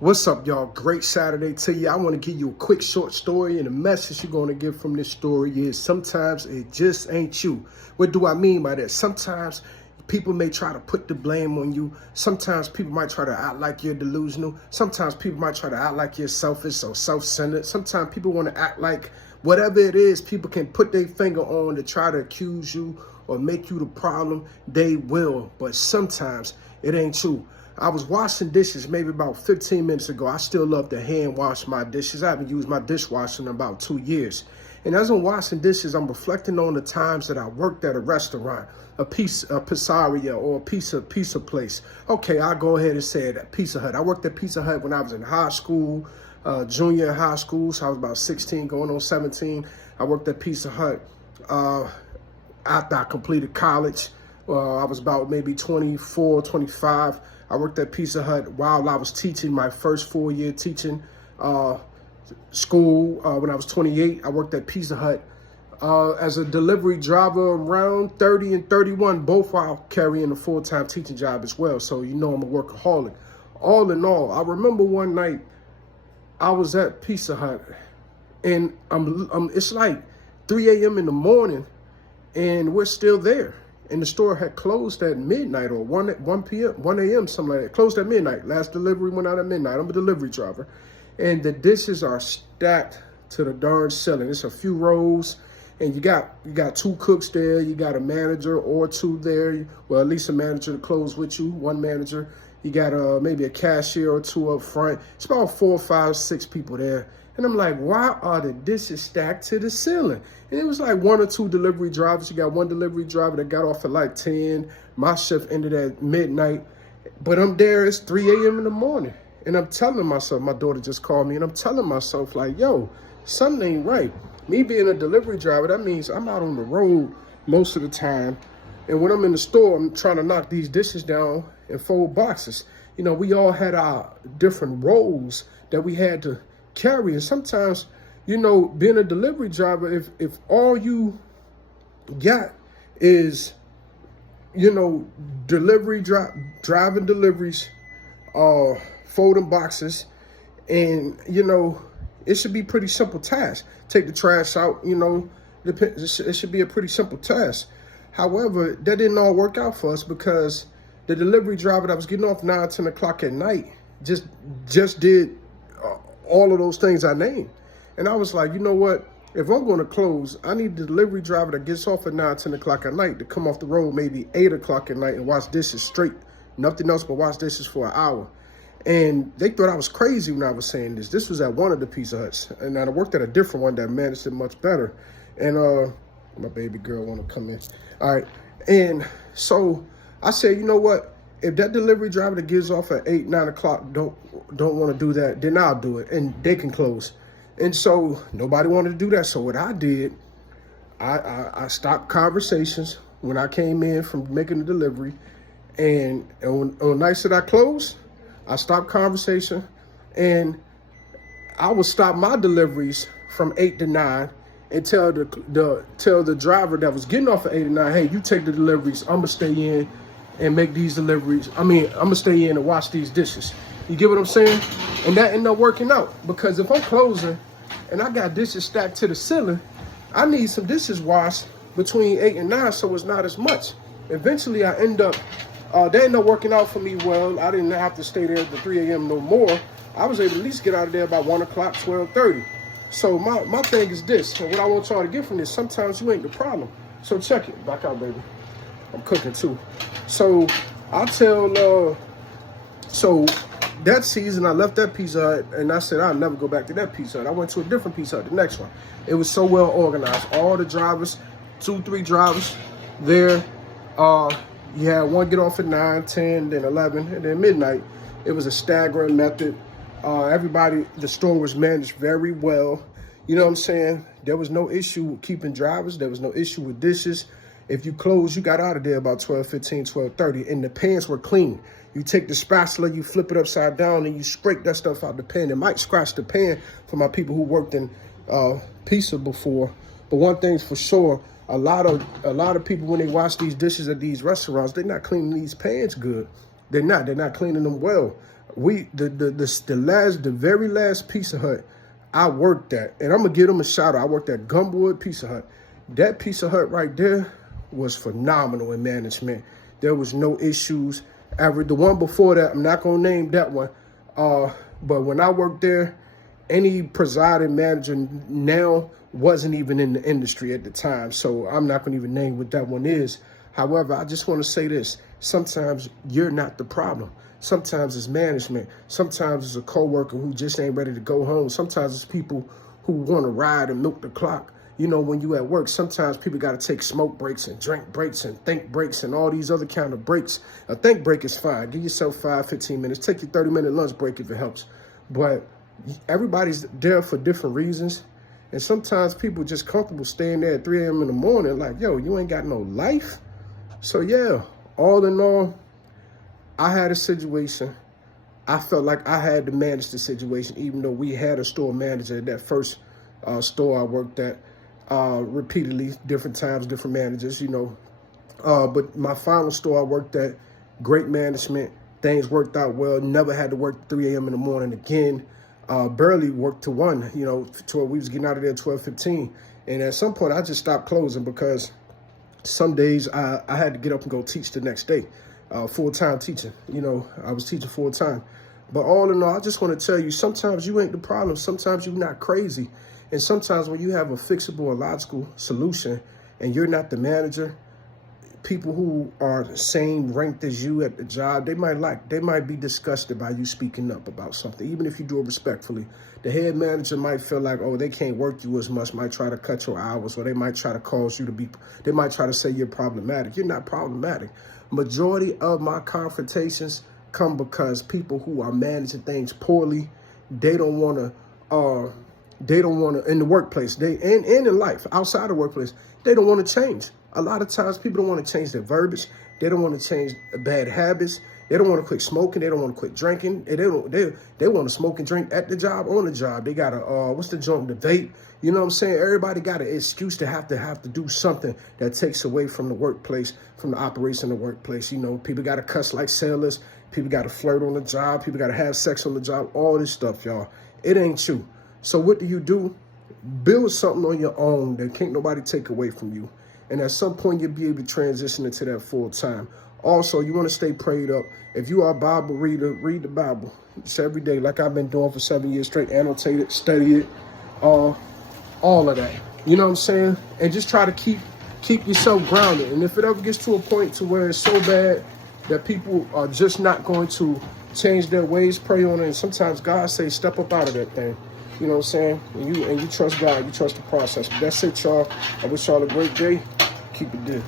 What's up, y'all? Great Saturday to you. I want to give you a quick short story, and the message you're going to get from this story is sometimes it just ain't you. What do I mean by that? Sometimes people may try to put the blame on you. Sometimes people might try to act like you're delusional. Sometimes people might try to act like you're selfish or self-centered. Sometimes people want to act like whatever it is people can put their finger on to try to accuse you or make you the problem. They will, but sometimes it ain't you. I was washing dishes maybe about 15 minutes ago. I still love to hand wash my dishes. I haven't used my dishwasher in about 2 years. And as I'm washing dishes, I'm reflecting on the times that I worked at a restaurant, a pizzeria or a pizza place. Okay, I'll go ahead and say it, at Pizza Hut. I worked at Pizza Hut when I was in high school, junior high school. So I was about 16 going on 17. I worked at Pizza Hut after I completed college. I was about maybe 24, 25. I worked at Pizza Hut while I was teaching my first 4-year teaching school. When I was 28, I worked at Pizza Hut as a delivery driver around 30 and 31, both while carrying a full-time teaching job as well. So you know I'm a workaholic. All in all, I remember one night I was at Pizza Hut and it's like 3 a.m. in the morning and we're still there. And the store had closed at midnight or 1 a.m., something like that. Closed at midnight. Last delivery went out at midnight. I'm a delivery driver. And the dishes are stacked to the darn ceiling. It's a few rows. And you got 2 cooks there. You got a manager or 2 there. Well, at least a manager to close with you. 1 manager. You got maybe a cashier or 2 up front. It's about 4, 5, 6 people there. And I'm like, why are the dishes stacked to the ceiling? And it was like 1 or 2 delivery drivers. You got 1 delivery driver that got off at like 10. My shift ended at midnight. But I'm there, it's 3 a.m. in the morning. And I'm telling myself, my daughter just called me, and I'm telling myself like, yo, something ain't right. Me being a delivery driver, that means I'm out on the road most of the time. And when I'm in the store, I'm trying to knock these dishes down and fold boxes. You know, we all had our different roles that we had to carry. And sometimes, you know, being a delivery driver, if all you got is, you know, driving deliveries, folding boxes, and, you know, it should be pretty simple task. Take the trash out, you know, it should be a pretty simple task. However, that didn't all work out for us because the delivery driver that was getting off 9, 10 o'clock at night just did all of those things I named. And I was like, you know what? If I'm going to close, I need the delivery driver that gets off at 9, 10 o'clock at night to come off the road maybe 8 o'clock at night and wash dishes straight. Nothing else but wash dishes for an hour. And they thought I was crazy when I was saying this. This was at one of the Pizza Huts. And I worked at a different one that managed it much better. And my baby girl want to come in. All right. And so I said, you know what? If that delivery driver that gives off at 8, 9 o'clock don't want to do that, then I'll do it, and they can close. And so nobody wanted to do that. So what I did, I stopped conversations when I came in from making the delivery, and on nights that I closed, I stopped conversation, and I would stop my deliveries from 8 to 9 and tell the driver that was getting off at 8 to 9, hey, you take the deliveries, I'm gonna stay in and make these deliveries. I mean, I'm gonna stay in and wash these dishes. You get what I'm saying? And that ended up working out because if I'm closing and I got dishes stacked to the ceiling, I need some dishes washed between 8 and 9 so it's not as much. Eventually I end up, that ended up working out for me well. I didn't have to stay there at 3 a.m. no more. I was able to at least get out of there about 1 o'clock, 12:30. So my thing is this, and what I want y'all to get from this, sometimes you ain't the problem. So check it, back out, baby. I'm cooking too. So I tell, so that season I left that Pizza Hut and I said I'll never go back to that Pizza Hut. I went to a different Pizza Hut, the next one. It was so well organized. All the drivers, 2, 3 drivers there. You had one get off at 9, 10, then 11, and then midnight. It was a staggering method. Everybody, the store was managed very well. You know what I'm saying? There was no issue with keeping drivers. There was no issue with dishes. If you closed, you got out of there about 12:15, 12:30, and the pans were clean. You take the spatula, you flip it upside down, and you scrape that stuff out the pan. It might scratch the pan for my people who worked in pizza before, but one thing's for sure, a lot of people, when they wash these dishes at these restaurants, they're not cleaning these pans good. They're not cleaning them well. The very last Pizza Hut I worked at, and I'm gonna give them a shout out. I worked at Gumwood Pizza Hut. That Pizza Hut right there was phenomenal in management. There was no issues ever. The one before that, I'm not gonna name that one. But when I worked there, any presiding manager now wasn't even in the industry at the time. So I'm not gonna even name what that one is. However, I just want to say this. Sometimes you're not the problem. Sometimes it's management. Sometimes it's a coworker who just ain't ready to go home. Sometimes it's people who want to ride and milk the clock. You know, when you at work, sometimes people got to take smoke breaks and drink breaks and think breaks and all these other kind of breaks. A think break is fine. Give yourself 5-15 minutes. Take your 30-minute lunch break if it helps. But everybody's there for different reasons. And sometimes people just comfortable staying there at 3 a.m. in the morning like, yo, you ain't got no life. So, yeah, all in all, I had a situation. I felt like I had to manage the situation, even though we had a store manager at that first store I worked at repeatedly, different times, different managers, you know. But my final store I worked at, great management. Things worked out well. Never had to work 3 a.m. in the morning again. Barely worked to 1, you know, we was getting out of there at 12:15. And at some point, I just stopped closing because some days I had to get up and go teach the next day. Full-time teaching, you know, I was teaching full-time. But all in all, I just want to tell you, sometimes you ain't the problem. Sometimes you're not crazy. And sometimes when you have a fixable or logical solution and you're not the manager, people who are the same ranked as you at the job, they might be disgusted by you speaking up about something, even if you do it respectfully. The head manager might feel like, oh, they can't work you as much, might try to cut your hours, or they might try to cause you to be, they might try to say you're problematic. You're not problematic. Majority of my confrontations come because people who are managing things poorly, they don't want to, in the workplace, and in life, outside the workplace, they don't want to change. A lot of times people don't want to change their verbiage. They don't want to change bad habits. They don't want to quit smoking. They don't want to quit drinking. They want to smoke and drink at the job, on the job. They got to, what's the joint, the vape? You know what I'm saying? Everybody got an excuse to have to do something that takes away from the workplace, from the operation of the workplace. You know, people got to cuss like sailors. People got to flirt on the job. People got to have sex on the job. All this stuff, y'all. It ain't you. So what do? Build something on your own that can't nobody take away from you. And at some point, you'll be able to transition into that full time. Also, you want to stay prayed up. If you are a Bible reader, read the Bible. It's every day, like I've been doing for 7 years straight. Annotate it, study it, all of that. You know what I'm saying? And just try to keep yourself grounded. And if it ever gets to a point to where it's so bad that people are just not going to change their ways, pray on it. And sometimes God says, step up out of that thing. You know what I'm saying? And you trust God. You trust the process. But that's it, y'all. I wish y'all a great day. Keep it good.